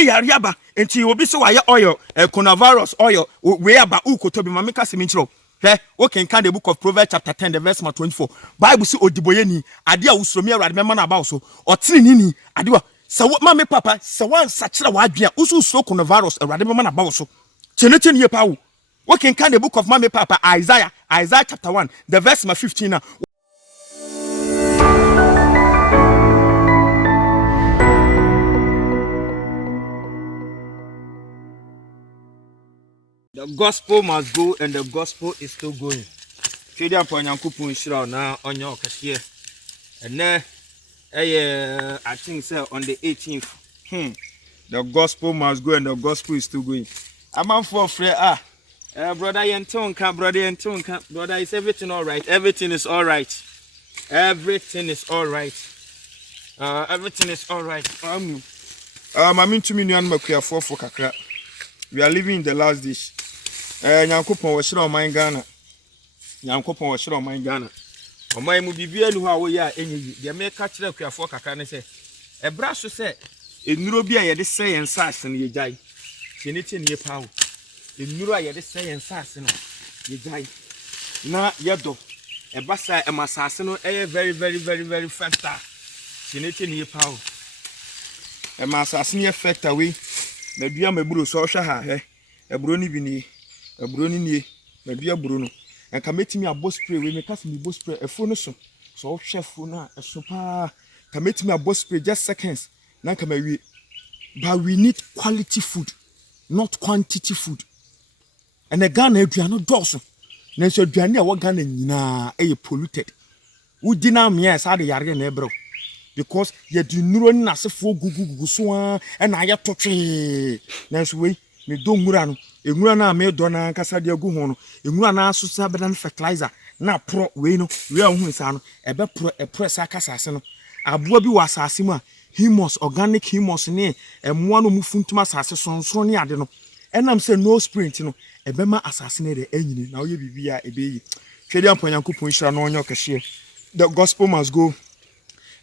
say yariaba enti obi say why oil coronavirus oil we aba ukoto bi mameka se minchiro he we can the book of Proverbs chapter 10 the verse 24 Bible say odiboyeni ade a usromi awrade mema na ba so otini nini ade wa se mame papa se wan sachira wa adwea usu so coronavirus awrade mema na ba so chenete ne pa wo we can the book of mame papa Isaiah chapter 1 the verse 15 na the gospel must go and the gospel is still going. Trade upon Yankupun Shroud now on your cashier. And then I think so on the 18th. The gospel must go and the gospel is still going. I'm out for free. Brother Yentonka, brother, is everything all right? Everything is all right. Everything is all right. Everything is all right. I mean 2 million makia for kakra. We are living in the last days. Nyankopon wo shira oman Ghana. Nyankopon wo shira oman Ghana. Oman mu bibia nu ha wo ya enyi. De me ka kire akuafo kakra ne se. Ebra so se enuro bi a ye de se yen sase no ye jai. Chenete ne ye pawo. Enuro a ye de se yen sase no ye jai. Na ye do. Eba sa e masase no very factor. Chenete ne ye pawo. E masase ne factor we. Na dua maburo so hwa ha he. Eburo ni bi ni. Eburo ni nie. Na dua buro no. Enka metimi abo spray we me kase mi bo spray efo no so. So hwe fo na eso pa. Ka metimi abo spray just seconds. Na nka mawie. But we need quality food, not quantity food. And the Ghana aduano doso. Na so aduane a wo Ghana nyina e polluted. Wo di na me asa de yare na ebro. Because ye do nuro ni nasefo gugu so a na aye totwe. Na so we me do nwura no. Enwura na me do na nkasa de agu ho no. Enwura na so sa bedan fertilizer na pro we no. We ahu nsa no ebe pro sa kasa ase no. Aboa bi wa asase mu a humus organic humus ne emoa no mu funtuma asase sonson ne ade no. Enam se no sprint no ebe ma asase ne de anyini na oye bibia ebe yi. Twede ampanyankopon hira no onyo kehye. The gospel must go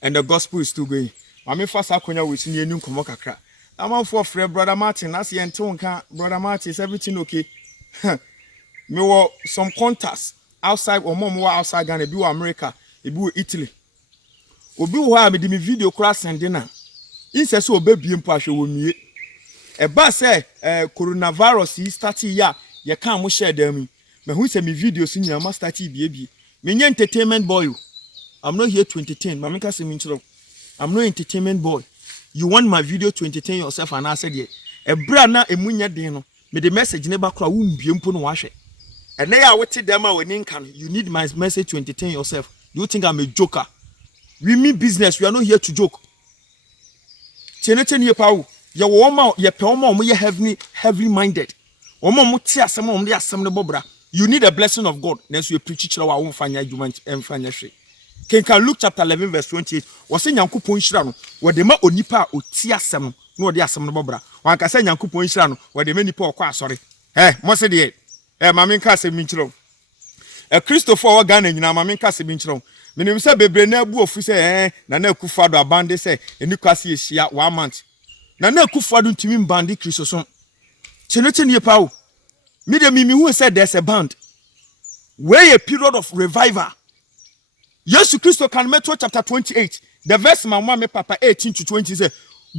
and the gospel is still going. Mame fast akonya we si ne enu nkomo kakra. I'm for free brother Martin. That's the entonka brother Martin. Is everything okay? Me were some contacts outside or more outside Ghana. Be America. Be Italy. Obi wa me di me video class and dinner. Inse so baby mpahwe wo mie. E ba say coronavirus yi start ya ye kan mo share dem. Me hu say me videos nyina ma start bi. Me nya entertainment boy. I'm not here to entertain. Mama ka say me nchiro. I'm no entertainment boy. You want my video to entertain yourself and I said yeah. E bra na emunya den no. Me the message ne ba kra wo mbie mpo no wahwe. And now I wait them out when you need my message to entertain yourself. You think I'm a joker? We mean business. We are not here to joke. Chenete ni pawo. Ye woma ye pe woma mo ye heavily minded. Woma mo ti asem mo de asem ne bobra. You need a blessing of God. Next you preach chira wa wo mfanya adwuma mfanya hwe. Can Luke chapter 11 verse 28. Wose Nyankopon hira no. Wo de ma onipa a oti asem no wo de asem ne bobra. Wan ka se Nyankopon hira no. Wo de ma nipa okwa asore. Mo se de mama nka asem nchiro. Christopher wa Ghana nyina mama nka asem nchiro. Menim se bebre na abu ofu se na Akufo do abande se eni kwase ehia 1 month. Na Akufo do ntimi mbande Kristosom. Chenete ne pa wo. Me de mimi hu say there's a band. Where a period of revival. Yesu Christo can Matthew chapter 28. The verse mama me papa 18 to 20 say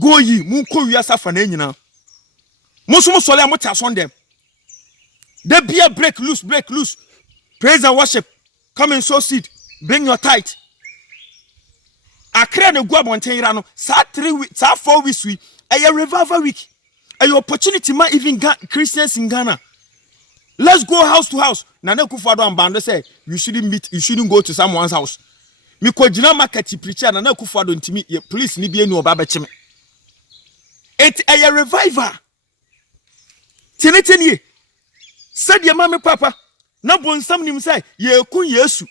go ye munko wiasa fa na nyina. Musumu sole amota son dem. They be a break loose. Praise and worship. Come and sow seed. Bring your tithe. Akra ne gua bonten ira no. Sa 3 weeks, sa 4 weeks we. A revival week. A opportunity ma even Christians in Ghana. Let's go house to house. Nana Akufo-Addo and Bando say you shouldn't go to someone's house. Me ko jina market preacher Nana Akufo-Addo ntimi police ni bi enu oba bechime. It a revival. Tenetenie. Said your mama papa na bonsam nim say ye kun Yesu.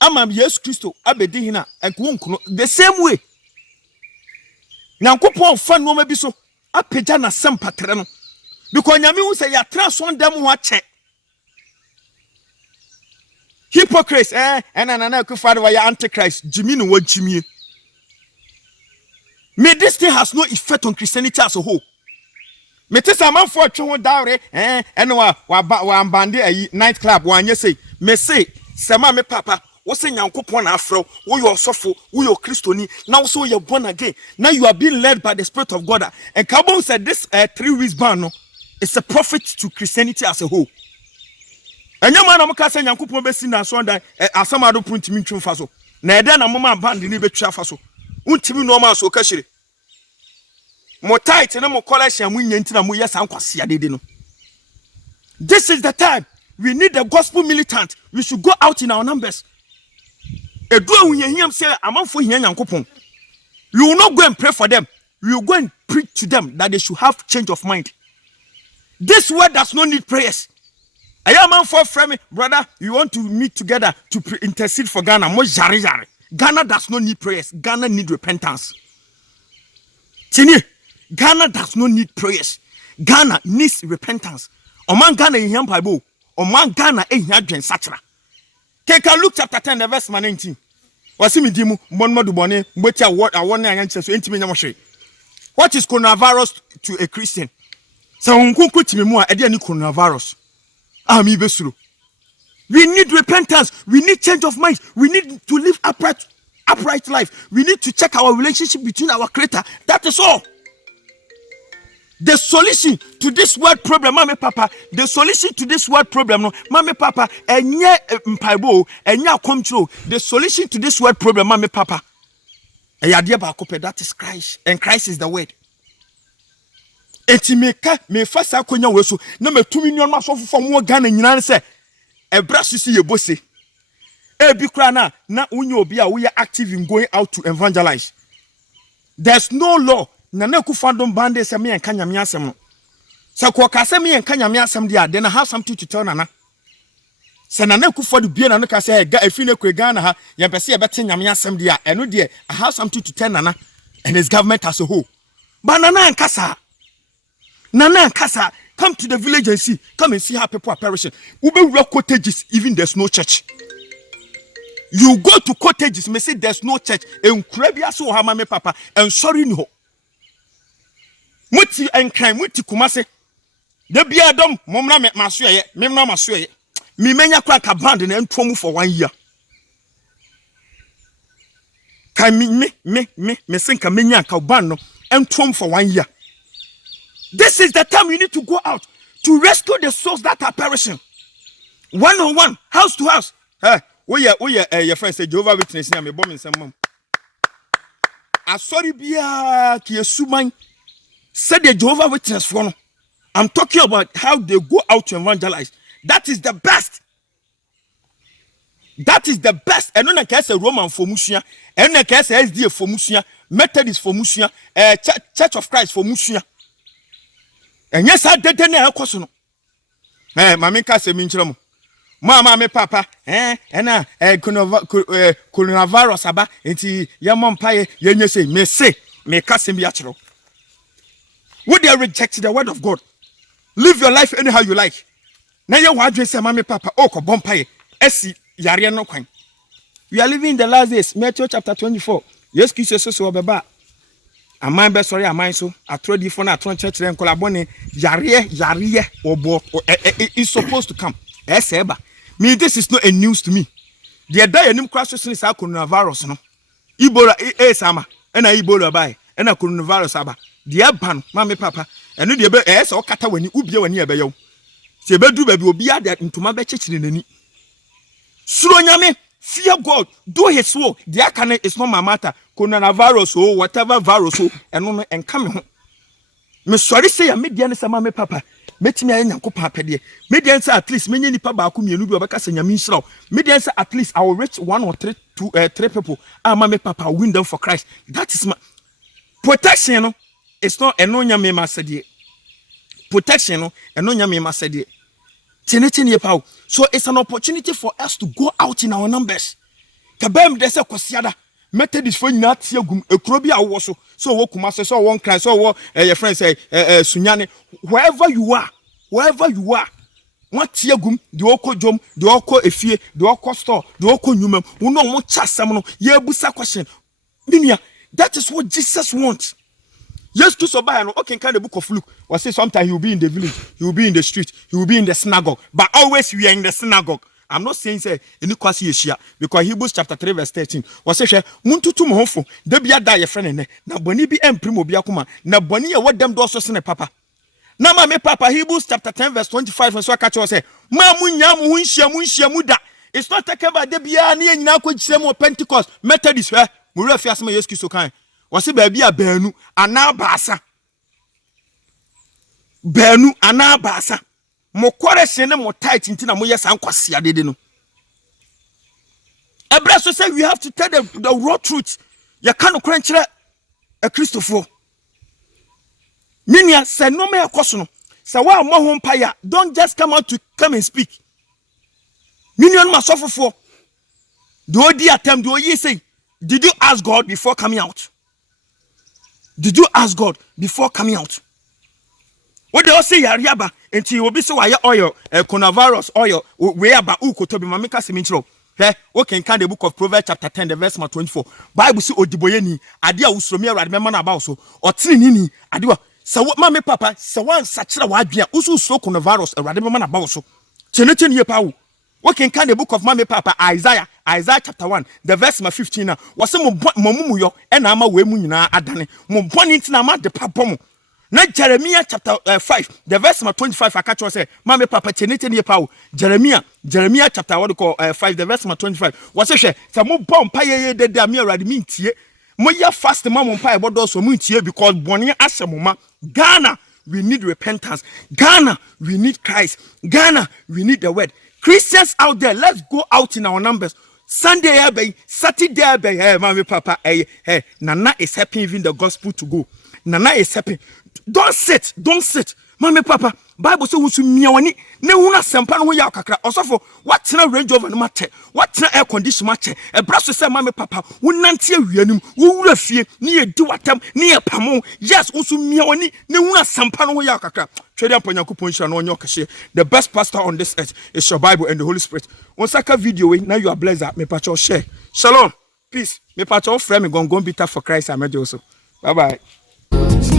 Ama Yesu Kristo abedi hina enko the same way. Nyankopon fa no ma bi so apagya na sempatre no. Because nyame hu say ya transform dem ho ache. Hypocrites and Nana Akufo-Addo wa ya antichrist Jimmy no wa Jimmy. May this thing has no effect on Christianity as a whole. Mete sa manfo twe ho dawre ene wa bande ayi night club wanye sei me say sema me papa wo se Nyankopon na afro wo your sofo wo your Christoni now so you born again now you are being led by the Spirit of God and Kabon said this 3 weeks ban no it's a profit to Christianity as a whole. Enyama na muka se Nyankopon be si na so ndan asama do puntimi ntwumfa so na ede na mama band ni betwa fa so untimi no ma so ka hire mo tight na mo collection mu nyanti na mo yesa nkwase adede no. This is the time we need the gospel militant. We should go out in our numbers. Edu ahunyahiam say amanfo hia Nyankopon. We will not go and pray for them. We will go and preach to them that they should have change of mind. This word does not need prayers. I am man for frame, brother. You want to meet together to intercede for Ghana. Mo jare jare. Ghana does not need prayers. Ghana need repentance. Tini, Ghana does not need prayers. Ghana needs repentance. Oman Ghana in him Bible. Oman Ghana in Hadrian Satra. Take a look chapter 10, the verse 19. Wasimi dimu monmo du bone mbetia what I want and so intimi nyamhwe. What is coronavirus to a Christian? So unkunku timi mu a ede ni coronavirus. Ami besuro. We need repentance. We need change of mind. We need to live upright life. We need to check our relationship between our Creator. That is all. The solution to this world problem, mama papa, the solution to this world problem, no, mama papa, enye mpaibo, enye control. The solution to this world problem, mama papa, that is Christ, and Christ is the word. Eti meka me fasa akonya weso na matumi nyon masofo fo mo Ghana nyina se ebra sisi yebose e bi kra na unye obi a we are active in going out to evangelize. There's no law na kufandom bande se me enka nyame asem no se ko ka se me enka nyame asem dia then I have something to tell nana se nana kufadu bia na ka se ga afi na kwe Ghana ha ye pese ye bete nyame asem dia eno dia I have something to tell nana and his government as a whole. But nana nkasa Nana Kasa, come to the village and see. Come and see how people are perishing. Ube work cottages, even there's no church. You go to cottages, may say there's no church. And Krabia so hamame papa, and sorry no. Muti and crime, muti kumase. The biadom, momna me masuye, memna masuye. Me menya crack abandon and tomu for 1 year. Can me sink a menya kabano and tom for 1 year. This is the time we need to go out to rescue the souls that are perishing. One on one, house to house. Your friend say Jehovah Witness na me bomb in some mom. Asori bia ki esuman said the Jehovah Witness for no. I'm talking about how they go out to evangelize. That is the best. That is the best. And no can say Roman for Musia, and no can say SDA for Musia, Methodist for Musia, Church of Christ for Musia. And yes, I did na ekoso no. Mama ka se minchiro mo. Mama me papa, coronavirus aba enti ye mompaye ye nye say me ka se bi achiro. Would they reject the word of God? Live your life anyhow you like. Na ye wa adwen say mama papa o ko bompaye esi yare no kwan. We are living in the last days. Matthew chapter 24. Yes, Jesus so obeba. Aman be sorry aman so atrodi for na atron church ren kolabone yare obo is supposed to come. Eseba. Me this is not a news to me. The day enim crash so is coronavirus no. Ebola sama na Ebola bai na coronavirus aba. The ban mama papa eno de be so kata wani ubie wani ebe yo. Se be du ba bi obi ade ntoma be chechire nani. Suro nyame fear God, do his will. The akane is not my matter. Coronavirus or whatever virus and come home. Me sorry say a median sama me papa. Meti me yanko papa de. Median say at least many nipa ba ku mienu bi obeka sanya minshraw. Median say at least I will reach 1 or 3 people. Me papa win them for Christ. That is my protection. No, it's not eno nyame masede. Protection no eno nyame masede. So it's an opportunity for us to go out in our numbers. Kabem dese kwasiada Methodist for nyina tiagum ekrobi awo so wo kumase so won cry so wo your friend say sunyane wherever you are what tiagum de okojom de oko efie de oko store de oko nyumam wo no mo chasam no ye busa question minia. That is what Jesus wants. Yes, to so buy no. Okay, kind of book of Luke. Or say sometimes he will be in the village, he will be in the street, he will be in the synagogue. But always we are in the synagogue. I'm not saying say any kwasi yeshia because Hebrews chapter 3 verse 13. Was say muntutu mohofo de bia da ye friend ne na boni bi emprimo bi akoma na boni ye what them do so sene papa. Na ma me papa Hebrews chapter 10 verse 25 so aka cho say ma munya mu hunhia mu da. It's not take about de bia na ye nyina akogire mu Pentecost Methodist he mu refi asema Yesu Kristo kan. Was say ba bia baanu ana baasa. Baanu ana baasa. Mo correction mo tight ntina mo yes ankwase adede no. Ebra so say we have to tell the raw truth. You can't crunch a Christopher. Minya say no me akoso no. Say wa mo ho mpaya, don't just come out to come and speak. Minion masofofo. Do odi attempt do ye say, did you ask God before coming out? Did you ask God before coming out? What they all say yariaba until you will be so oil, coronavirus oil, where about ukotobi mamika seminchro. Hey, okay, can the book of Proverbs chapter 10, the verse 24. Bible say odiboyeni, adia usromia radmema na baoso, or trinini, adiwa. So what mame papa, so one such a wadria, usu so coronavirus, a radmema na baoso. Chenechen ye pau. What can the book of mame papa, Isaiah chapter 1, the verse 15. Was some momuyo, and ama we munina adane, mumponintina ma de papomo. Na Jeremiah chapter 5, the verse 25, I catch you say, Mame Papa Chenete near Pow. Jeremiah chapter 5, the verse 25. Was a share, some more bomb pie de damia radmintie. Moya fast mamma pie about those muntie because Bonia Asamoma. Ghana, we need repentance. Ghana, we need Christ. Ghana, we need the word. Christians out there, let's go out in our numbers. Sunday, Saturday, hey, Mame Papa, hey, Nana is helping even the gospel to go. Nana is helping. Don't sit. Mame papa, Bible say wusu miawani ne huna sempa no ya kakra. Osofo, what na range over no matter. What na air condition matter. E braso say mame papa, wonante awianim, wo wura fie, ne edi watam, ne e pamo. Yes, wusu miawani ne huna sempa no ya kakra. Twede ampanyankopon hira no onyo kase. The best pastor on this earth is your Bible and the Holy Spirit. On saka video we, now you are blessed. Me pacho share. Shalom. Peace. Me pacho frame gongon bitter for Christ amejo so. Bye bye.